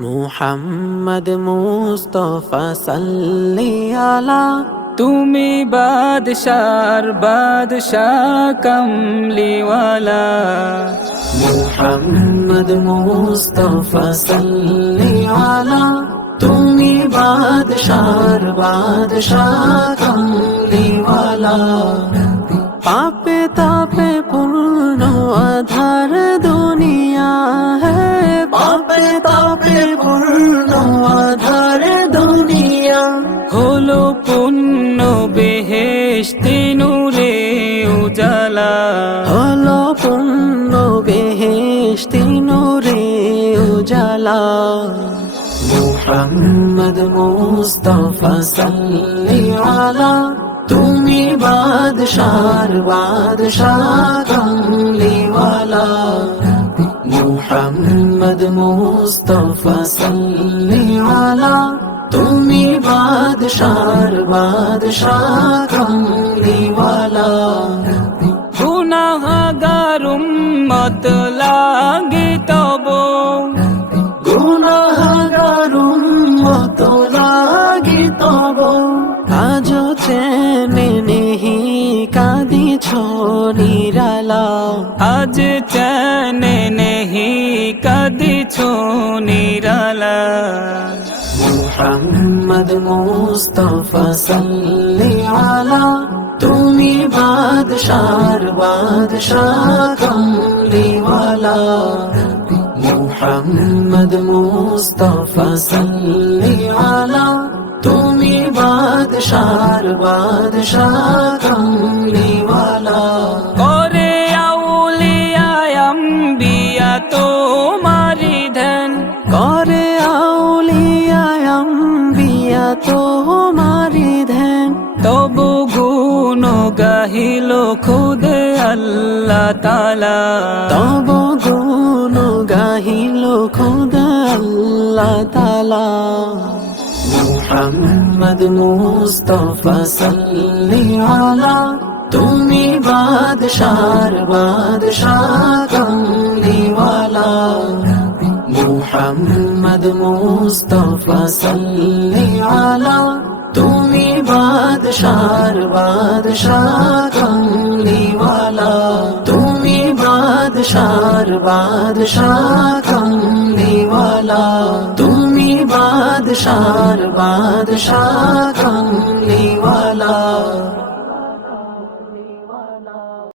মুহাম্মদ মুস্তফা সাল্লি আলা। তুমি বাদশার বাদশাহ কমলিওয়ালা। মুহাম্মদ মুস্তফা সাল্লি আলা। তুমি বাদশার বাদশাহ কমলিওয়ালা। পাপে তাপে পূর্ণ আধার হলো পুণ্য বেহেশতি নূরে উজালা। হলো পূর্ণ বেহেশতি নূরে উজালা। মুহাম্মদ মুস্তাফা সাল্লি আলা। তুমি বাদশার বাদশাহ কমলিওয়ালা মুহাম্মদ মুস্তাফা সাল্লি আলা। তুমি বাদশার বাদশাহ কমলিওয়ালা গুনাহগারুম মত লাগে তব। গুনাহগারুম মত লাগি তব। আজ চেনে নেহি কাঁদিছ নিরালা। আজ চনে নেহি কদিছ নিরালা। মুহাম্মদ মুস্তাফা সাল্লি আলা, তুমি বাদশার বাদশাহ কমলিওয়ালা মুহাম্মদ মুস্তাফা সাল্লি আলা, তুমি বাদশার বাদশাহ কমলিওয়ালা করে আউলিয়ায়াম বিয়া তোমারি ধন। করে তোমারি ধ্যান। তবু গুণ গাহিল খুদ আল্লাহ তালা তব গুণ গাহিল খোদা আল্লাহ তালা মুহাম্মদ মুস্তফা সাল্লি আলা। তুমি বাদশার বাদশাহ কমলিওয়ালা মুহাম্মদ মুস্তফা সাল্লি আলা, তুমি বাদশার বাদশাহ কমলিওয়ালা তুমি বাদশার বাদশাহ কমলিওয়ালা তুমি বাদশার বাদশাহ কমলিওয়ালা